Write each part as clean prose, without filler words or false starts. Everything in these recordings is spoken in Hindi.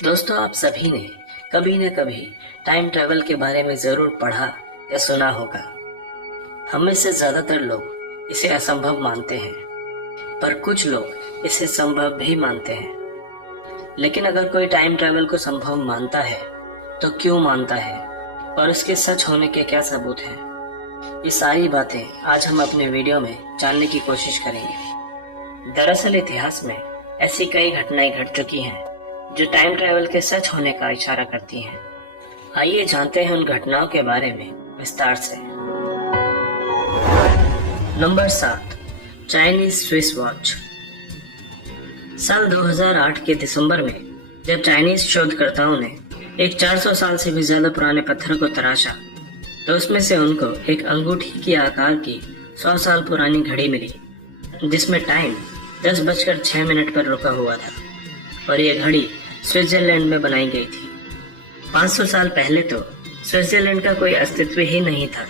दोस्तों, आप सभी ने कभी न कभी टाइम ट्रैवल के बारे में जरूर पढ़ा या सुना होगा। हम में से ज्यादातर लोग इसे असंभव मानते हैं, पर कुछ लोग इसे संभव भी मानते हैं। लेकिन अगर कोई टाइम ट्रैवल को संभव मानता है तो क्यों मानता है और उसके सच होने के क्या सबूत हैं, ये सारी बातें आज हम अपने वीडियो में जानने की कोशिश करेंगे। दरअसल इतिहास में ऐसी कई घटनाएं घट चुकी हैं जो टाइम ट्रैवल के सच होने का इशारा करती हैं। आइए जानते हैं उन घटनाओं के बारे में विस्तार से। Number 7, Chinese Swiss watch. साल 2008 के दिसंबर में जब चाइनीज शोधकर्ताओं ने एक 400 साल से भी ज्यादा पुराने पत्थर को तराशा तो उसमें से उनको एक अंगूठी के आकार की 100 साल पुरानी घड़ी मिली, जिसमें टाइम 10:06 पर रुका हुआ था और ये घड़ी स्विट्जरलैंड में बनाई गई थी। 500 साल पहले तो स्विट्जरलैंड का कोई अस्तित्व ही नहीं था,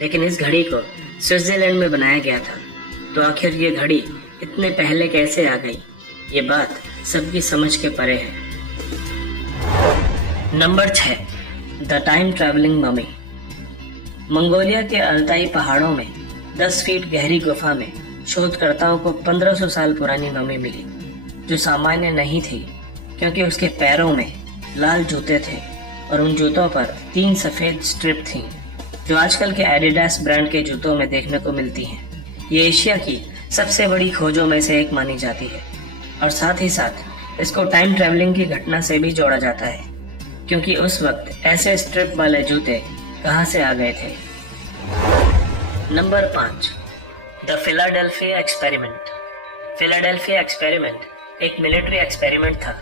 लेकिन इस घड़ी को स्विट्जरलैंड में बनाया गया था। तो आखिर ये घड़ी इतने पहले कैसे आ गई, ये बात सबकी समझ के परे है। Number 6, the time travelling mummy. Mongolia के अल्ताई पहाड़ों में 10 फीट गहरी गुफा में शोधकर्ताओं को 1500 साल पुरानी ममी मिली, जो सामान्य नहीं थी क्योंकि उसके पैरों में लाल जूते थे और उन जूतों पर 3 सफेद स्ट्रिप थीं, जो आजकल के एडिडास ब्रांड के जूतों में देखने को मिलती हैं। ये एशिया की सबसे बड़ी खोजों में से एक मानी जाती है और साथ ही साथ इसको टाइम ट्रैवलिंग की घटना से भी जोड़ा जाता है, क्योंकि उस वक्त ऐसे स्ट्रिप वाले जूते कहां से आ गए थे। Number 5, the Philadelphia experiment. Philadelphia experiment एक मिलिट्री एक्सपेरिमेंट था।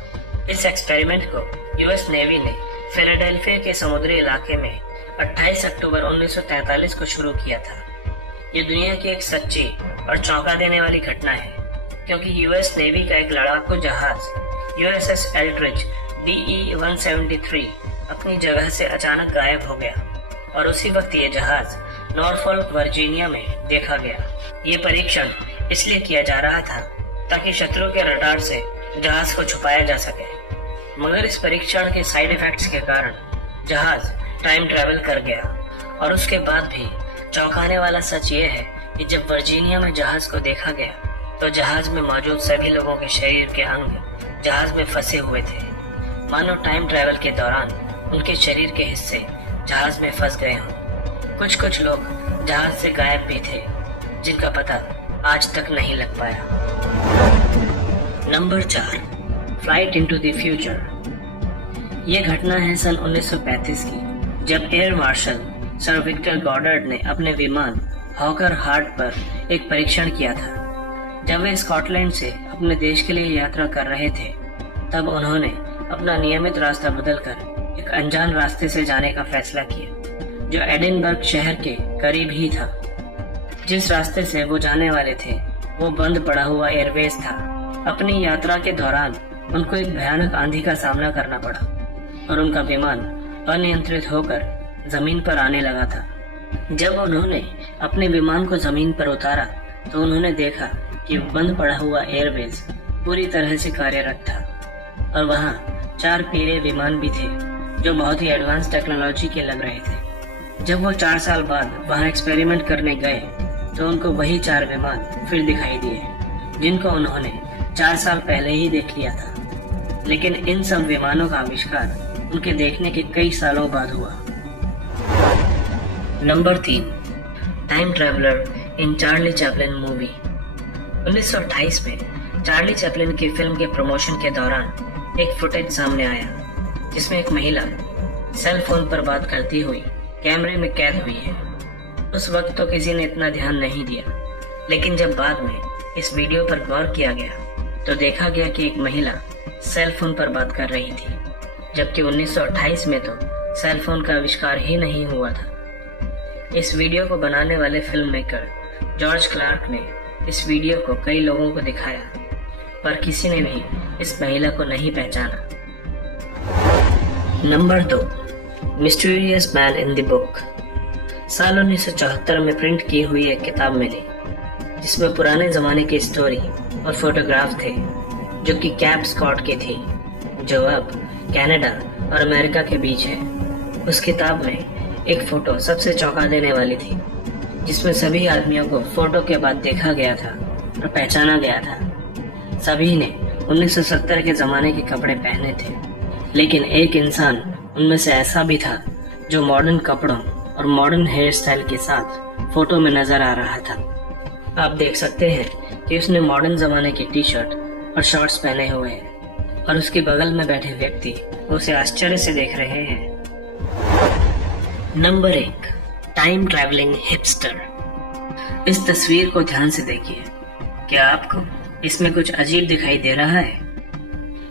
इस एक्सपेरिमेंट को यूएस नेवी ने फिलाडेल्फिया के समुद्री इलाके में 28 अक्टूबर 1943 को शुरू किया था। ये दुनिया की एक सच्ची और चौंका देने वाली घटना है, क्योंकि यूएस नेवी का एक लड़ाकू जहाज यूएसएस एल्ड्रिज DE-173 अपनी जगह से अचानक गायब हो गया और उसी वक्त ये जहाज नॉरफॉल्क वर्जीनिया में देखा गया। ये परीक्षण इसलिए किया जा रहा था ताकि शत्रु के रडार से जहाज को छुपाया जा सके, मगर इस परीक्षण के साइड इफेक्ट्स के कारण जहाज टाइम ट्रैवल कर गया। और उसके बाद भी चौंकाने वाला सच ये है कि जब वर्जीनिया में जहाज को देखा गया तो जहाज में मौजूद सभी लोगों के शरीर के अंग जहाज में फंसे हुए थे, मानो टाइम ट्रैवल के दौरान उनके शरीर के हिस्से जहाज में फंस गए हों। कुछ लोग जहाज से गायब भी थे, जिनका पता आज तक नहीं लग पाया। Number 4, flight into the future. ये घटना है सन 1935 की, जब एयर मार्शल सर विक्टर गॉडर्ड ने अपने विमान हॉकर हार्ट पर एक परीक्षण किया था। जब वे स्कॉटलैंड से अपने देश के लिए यात्रा कर रहे थे, तब उन्होंने अपना नियमित रास्ता बदलकर एक अनजान रास्ते से जाने का फैसला किया, जो एडिनबर्ग शहर के करीब ही था। जिस रास्ते से वो जाने वाले थे वो बंद पड़ा हुआ एयरवेज था। अपनी यात्रा के दौरान उनको एक भयानक आंधी का सामना करना पड़ा और उनका विमान अनियंत्रित होकर जमीन पर आने लगा था। जब उन्होंने अपने विमान को जमीन पर उतारा तो उन्होंने देखा कि बंद पड़ा हुआ एयरवेज पूरी तरह से कार्यरत था और वहाँ 4 पीले विमान भी थे, जो बहुत ही एडवांस टेक्नोलॉजी के लग रहे थे। जब वो 4 साल बाद वहाँ एक्सपेरिमेंट करने गए तो उनको वही 4 विमान फिर दिखाई दिए, जिनको उन्होंने 4 साल पहले ही देख लिया था। लेकिन इन सब विमानों का आविष्कार उनके देखने के कई सालों बाद हुआ। नंबर 3, टाइम ट्रैवलर इन चार्ली चैपलिन मूवी। 1928 में चार्ली चैपलिन की फिल्म के प्रमोशन के दौरान एक फुटेज सामने आया, जिसमें एक महिला सेल फोन पर बात करती हुई कैमरे में कैद हुई है। उस वक्त तो किसी ने इतना ध्यान नहीं दिया, लेकिन जब बाद में इस वीडियो पर गौर किया गया तो देखा गया कि एक महिला सेल फोन पर बात कर रही थी, जबकि 1928 में तो सेल फोन का आविष्कार ही नहीं हुआ था। इस वीडियो को बनाने वाले फिल्म मेकर जॉर्ज क्लार्क ने इस वीडियो को कई लोगों को दिखाया, पर किसी ने भी इस महिला को नहीं पहचाना। Number 2, mysterious man in the book. साल 1974 में प्रिंट की हुई एक किताब मिली, जिसमें पुराने जमाने की स्टोरी और फोटोग्राफ थे, जो कि कैप स्कॉट की थी, जो अब कनाडा और अमेरिका के बीच है। उस किताब में एक फोटो सबसे चौंका देने वाली थी, जिसमें सभी आदमियों को फोटो के बाद देखा गया था और पहचाना गया था। सभी ने 1970 के ज़माने के कपड़े पहने थे, लेकिन एक इंसान उनमें से ऐसा भी था जो मॉडर्न कपड़ों और मॉडर्न हेयर स्टाइल के साथ फोटो में नजर आ रहा था। आप देख सकते हैं कि उसने मॉडर्न ज़माने की टी शर्ट और शॉर्ट्स पहने हुए हैं और उसके बगल में बैठे व्यक्ति उसे आश्चर्य से देख रहे हैं। Number 1, time travelling hipster. इस तस्वीर को ध्यान से देखिए। क्या आपको इसमें कुछ अजीब दिखाई दे रहा है?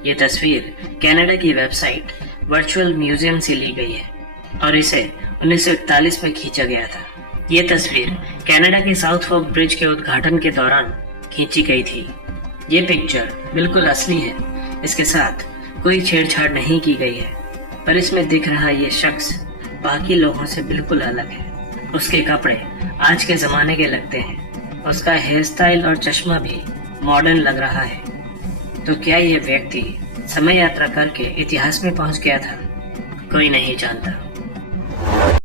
ये तस्वीर कनाडा की वेबसाइट वर्चुअल म्यूजियम से ली गई है और इसे 1941 में खींचा गया था। ये तस्वीर कनाडा के साउथ फोर्क ब्रिज के उद्घाटन के दौरान खींची गई थी। ये पिक्चर बिल्कुल असली है, इसके साथ कोई छेड़छाड़ नहीं की गई है, पर इसमें दिख रहा ये शख्स बाकी लोगों से बिल्कुल अलग है। उसके कपड़े आज के जमाने के लगते हैं, उसका हेयर स्टाइल और चश्मा भी मॉडर्न लग रहा है। तो क्या ये व्यक्ति समय यात्रा करके इतिहास में पहुंच गया था? कोई नहीं जानता।